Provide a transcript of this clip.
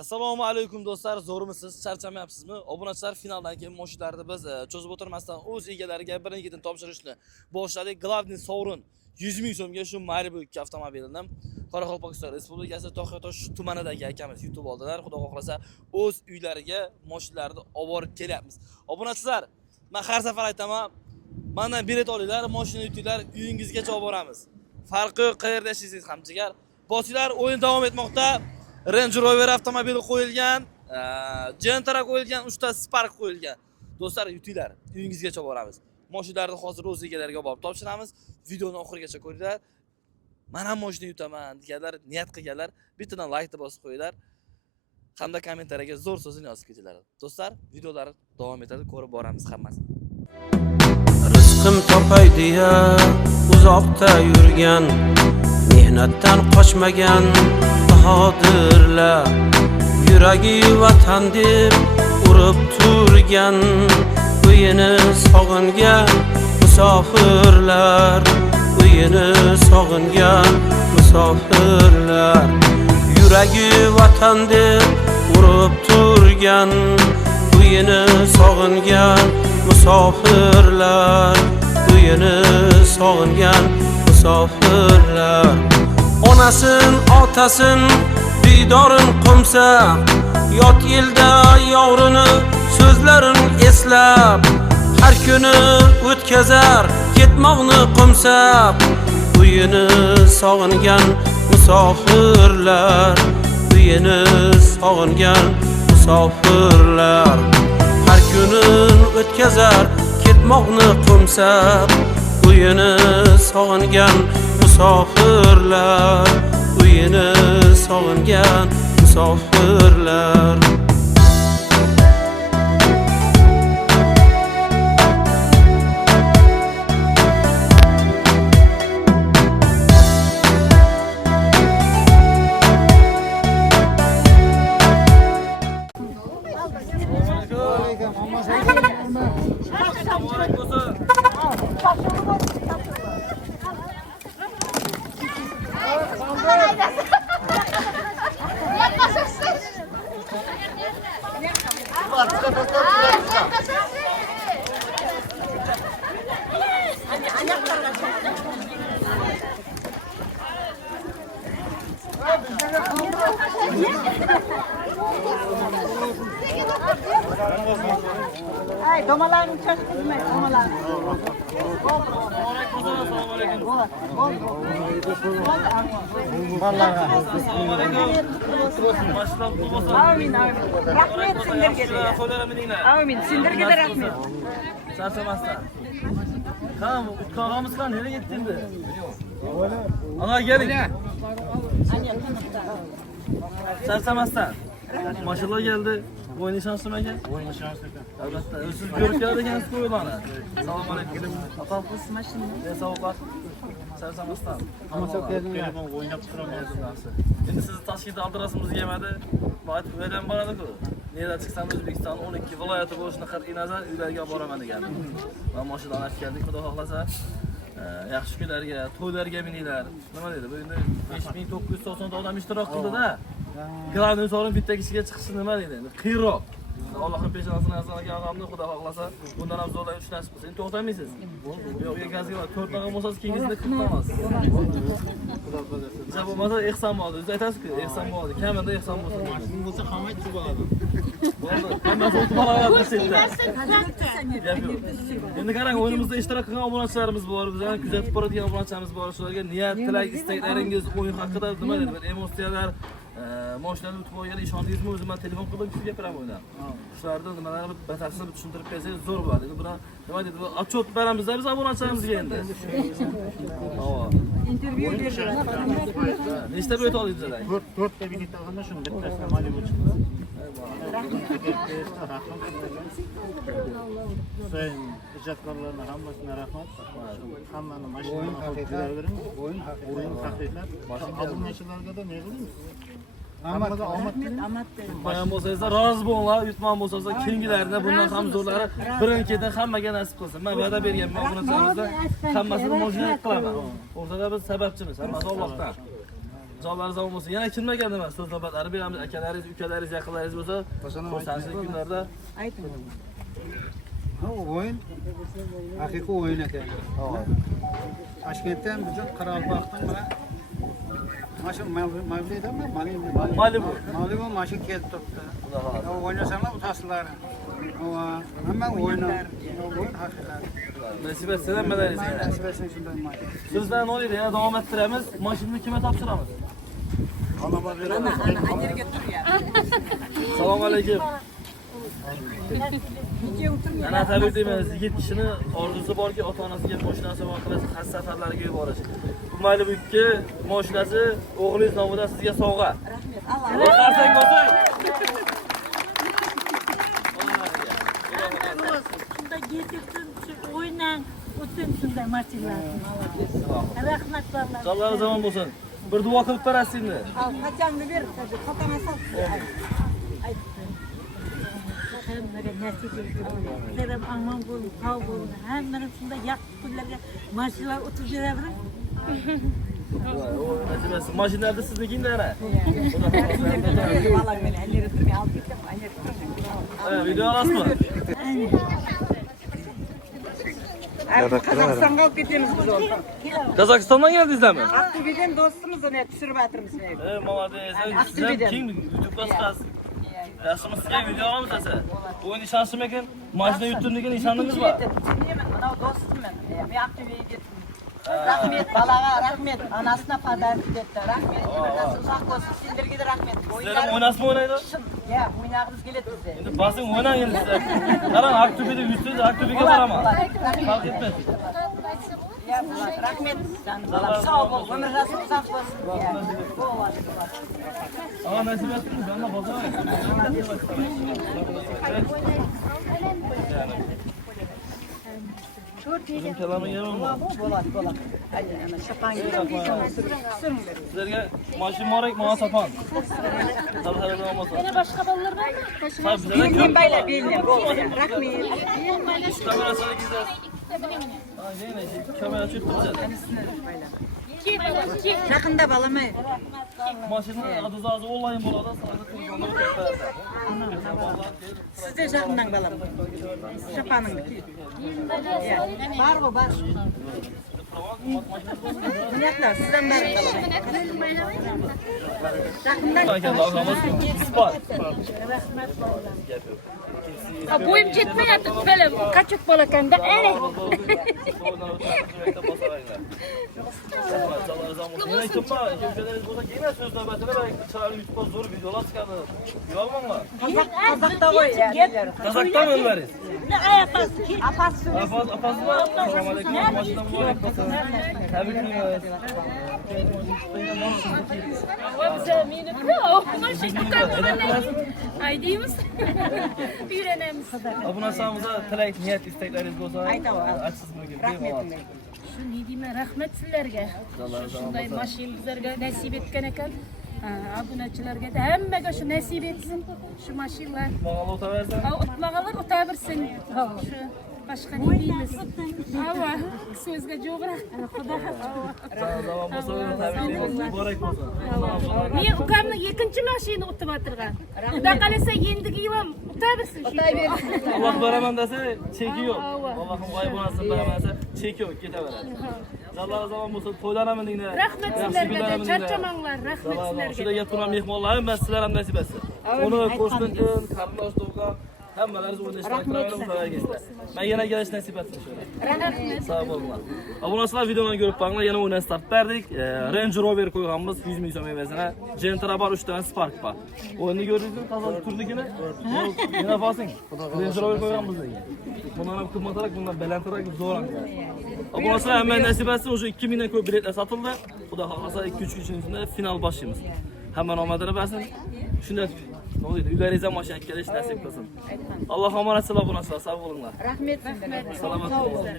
Assalomu alaykum do'stlar, zo'rmisiz, charchamayapsizmi? Obunachilar finaldan keyin mashinalarni biz cho'zib o'tirmasdan o'z egalariga birin-ketin topshirishni boshladik. Glavniy sovrin 100 ming so'mga shu Malibu 2 avtomobilni Qoraqalpog'iston Respublikasi To'qaytosh tumanidagi akamiz yutib oldilar. Xudo xohlasa o'z uylariga mashinalarni olib borib kelyapmiz. Obunachilar, men har safar aytaman, mendan bilet olinglar, mashina yutinglar, uyingizgacha olib boramiz. Farqi yo'q, qayerda yashaysiz ham jigar. Bosinglar, o'yin davom etmoqda. Range Rover avtomobili qo'yilgan, Gentra qo'yilgan, 3 ta Spark qo'yilgan. Do'stlar, yutinglar, uyingizgacha boramiz. Mashinalarni hozir o'z egalariga olib topshiramiz. Videoni oxirigacha ko'ringlar. Men ham mashina yutaman deganlar, niyat qilganlar, bittadan like bosib qo'yinglar. Hamda kommentariyaga zo'r so'zini yozib ketinglar. Do'stlar, videolar davom etadi, ko'rib boramiz hammasini. Rizqim topay deya uzoqda yurgan, mehnatdan qochmagan bahodirlar, yuragi vatan deb urib turgan, uyini sog'ingan musofirlar, uyini sog'ingan musofirlar, yuragi vatan deb urib turgan, uyini sog'ingan musofirlar, uyini sog'ingan musofirlar. Onasin, otasin, diydorin qumsa, yot yilda yovrini so'zlarin eslab, har kuni o'tkazar ketmoqni qumsab, uyini sog'ingan musofirlar, uyini sog'ingan musofirlar, har kuni o'tkazar ketmoqni qumsab, uyini sog'ingan musofirlar, uyini sog'ingan musofirlar. Ay, domalarni chaqirmay, domalar. Amin, amin. Rahmet sindirga. Amin, sindirga da rahmet. Charchamasdan. Qani, utkog'imiz qani, nereye ketdi endi? Ana keling. Charchamasdan. Mashinalar keldi. O'yin ishonchmi ekan? O'yin ishonchli ekan. Albatta, siz ko'rib keladi ekansiz qo'yilani. Assalomu alaykum. Aqalsiz mashina. Savoqlar. Charchamasdan. Hamma telefon o'ynab turaman. Endi sizni Toshkentda adresimizga yemadi. Bayt uydan boradi-ku. Nereda chiqsam O'zbekiston 12 viloyati bo'lishini qat'iy nazar uylariga olib boraman degandim. Men mashinadan olib keldik, xudo xohlasa. Yaxshi kunlarga, to'ylarga mininglar. Nima dedi? Bu endi 5990 ta odam ishtirok qildi-da. Glavniy sovrin bitta kishiga chiqishi nima deydi? Qiyroq. Allohning peshonasini azalaga og'amni xudo xohlasa, bundan ham zo'rlar 3 nasib qilsa. Endi to'xtamaysiz. Yo'q, egasiga 4 naga bo'lsangiz keyingisida qilolmaysiz. Javob bo'lmasa ehson bo'ldi. Siz aytasiz-ku, ehson bo'ldi. Kamida ehson bo'lsa. Bu bo'lsa qamaychi bo'ladi. Bo'ldi. Hammasi o'tib boradi chetda. Endi qarang, o'yinimizda ishtirok qilgan obunachilarimiz bor, bizlarni kuzatib boradigan obunachilarimiz bor. Shularga niyat, tilak, istaklaringiz, o'yin haqida nima deydi? Bir emotsiyalar, mashinalarni yutib olgan ishondingizmi? O'zim men telefon qilib shu gapiraman o'ydan. Shularni nimalarni batafsil tushuntirib bersangiz zo'r bo'ladi. Endi buni nima deydi? Отчет beramiz biz obunachilarimizga endi. Havo. Intervyu berdilar. Nechta bilet oldingiz bizlardan? 4 ta bilet olganda shuni bittasini Malibu chiqdi. Sayın ijodkorlarga hammasine rahmat. Hammani mashinani olib kiravering. O'yin tahlillar. Obunachilarga da ne qilamiz? Hammaga omad tilayman. Bayon bo'lsangiz rozi bo'linglar, yutmon bo'lsangiz keyingilarida bundan ham zo'rlari birin-ketin hammaga nasib qilsin. Men va'da berganman obunachilarimizga hammasini mashina qilaman. O'rtada biz sababchimiz, hammasi Allohdan. Canlarınız zaman olsun. Yana kimler geldi ben? Söz nöbetleri beramiz. Akalarınız, ukalarınız, yaqinlaringiz bo'lsa, xursandchilik kunlarda. Aytın. Ha, o'yin haqiqiy o'yin ekan. Toshkentdan bizim Qarabog'dan mana shu Mavlidami? Malibu. Malibu mashin kelib turibdi. Xudo xohlasa. O'ynasalar o'tasizlar. Hamma o'ynar. O'yin haqiqat. Nasib etsin hammalariz. Nasib etsin shunday mashin. Sizdan o'ylaydi, yana davom ettiramiz. Mashinani kimga topshiramiz? Xonobod beramiz. Ana yerga tur ya. Assalomu alaykum. Hiç oturmuyor. Ana tabrik deymiz, yigit kishini orzusi borki, ota-onasiga mashinasi sovg'a qilish, xas safarlarga yuborish. Bu Malibu 2 mashinasi o'g'lingiz nomidan sizga sovg'a. Rahmet. Allah. Alloh qarsak bo'lsin. Şunda getirsin, şu oynan, o'tin shunda mashinalarni. Rahmat barlar. Canlarınız zaman bo'lsin. Bir duo qilib berasiz endi. Al kaçanını ver. Katana sal. Hammaga nasib etsin. Sizlar aman bo'lin, sog' bo'lin. Hammaning shunda yaxshi kunlarga mashinalar o'tib yuraverin. Nasib etsin. Mashinlarda siznikinde ana. Valla böyle elleri durmuyor. Al git yapma. Elleri durmuyor. Video alasmı? Kazakistan'a alıp gideceğimiz biz oldu. Kazakistan'dan geldiniz mi? Aktividen dostumuz onu pişirip atırmış. Malades. Sen Aktividen. kim? YouTube'da çıkarsın. Yaşımız sizge video alamız ese. Bu nişanlısın ekan, majda yutturdigan nişanlınız var. Dinleyemen, ana dostum ben. Bir aktiveye gittim. Rahmet, balaga rahmet. Anasına pazar etti. Rahmet. Nasıl uzak olsun. Sindirgi de rahmet. Sizlerin oynasın mı oynaydı? Ya, oynağımız geledi bize. Şimdi basın oynayın sizler. Karan Aktübe'de yüzsüz Aktübe'ye var ama. Fark etmez. Ya, rahmet. Balam sağ ol. Ömür nasıl uzak olsun. Ya, bu var. Ama nasip ettiniz, ben de bozamam. Bizim kelamı yemem var. Bolat. Hadi ana şapan gibi. Sürün verin. Sizlerge maşin morek, mağa sapan. Tabi her zaman olmasın. Yana başka ballar var mı? Tabi bize de Bildim bayla bildim. Rahmet. kamera sana gizler. Kamera çıktı bize. Yakında balama. Maşının adı zazı olayım bu arada sana da telefonda Siz de yakından balama. Şapanın. Var mı var? Yaklar sizden var balama. Yakından. İspat. Boyum yetmeyapti belim. Kaçık balakanda. Evet. Yine kim var? Kimseleriniz burada giyme söz nöbetine belki çağrı YouTube'a zor videolar çıkardı. Yorulman mı? Kazakta koy ya. Kazak'tan mı ölmeriz? Ne ayapası? Apas Apazı var. Selam aleyküm. Başından mübarek olsun. Tebrik ediyoruz. Bize minut yok. Ay değil misin? Öğrenemiz. Abone olsanıza tilek, niyet, istekleriniz olsa açsız mı gibi değil mi? Şu ne diyeyim rahmet sizlerge. Şunday maşin bizlerge nasip etken ekan. Abunachilarga da hammaga shu nasib etsin. Shu mashinlar. Bağlı otaversen. O'tmag'alar o'taversin. Shu boshqa ne deymiz? Ava, so'zga jo'g'ra. Xudo Zaman olsa tebrik ediyoruz. Mübarek olsun. Men ukamni ikkinchi mashina o'tib o'tirgan. Xudo qalasa endigi ham o'taversin shu. Allah beraman dese çeki yok. Allah'ım vay bunasın beraman dese çeki yok. Giteveradi. Allah zaman olsa to'ylanaman deydi. Rahmat sizlarga, charchamanglar. Rahmat sizlarga. Shunday turgan mehmonlarim va sizlar ham nasib etsin. Uni Konstantin, Karlosh Do'ga hammalariz o'ynashdan qaraveramiz. Men yana kelish nasib etsin shuni. Rahmat. Sağ olun. Abonasilar videoni ko'rib boqinglar. Yana o'ynashni start berdik. Range Rover qo'yganmiz 100 ming so'm evaziga. Gentra bor 3 ta Spark bor. O'yinni ko'rdingizmi? Toza turligini? Yana bosing. Range Rover qo'yganmiz degan. Bundan ham qimmatroq, bundan balandroq, zo'rroq. Abonasilar hamma nasib etsin. O'sha 2000 dan ko'p biletlar sotildi. Xudo xolasa 2-3 kun ichida final boshlaymiz. Hamma omadini bersin. Shunday uylaringizga mashina kelish nasib qilsin. Alloh omonat sizlar abonasilar, sog' bo'linglar. Rahmet. Salomat bo'linglar.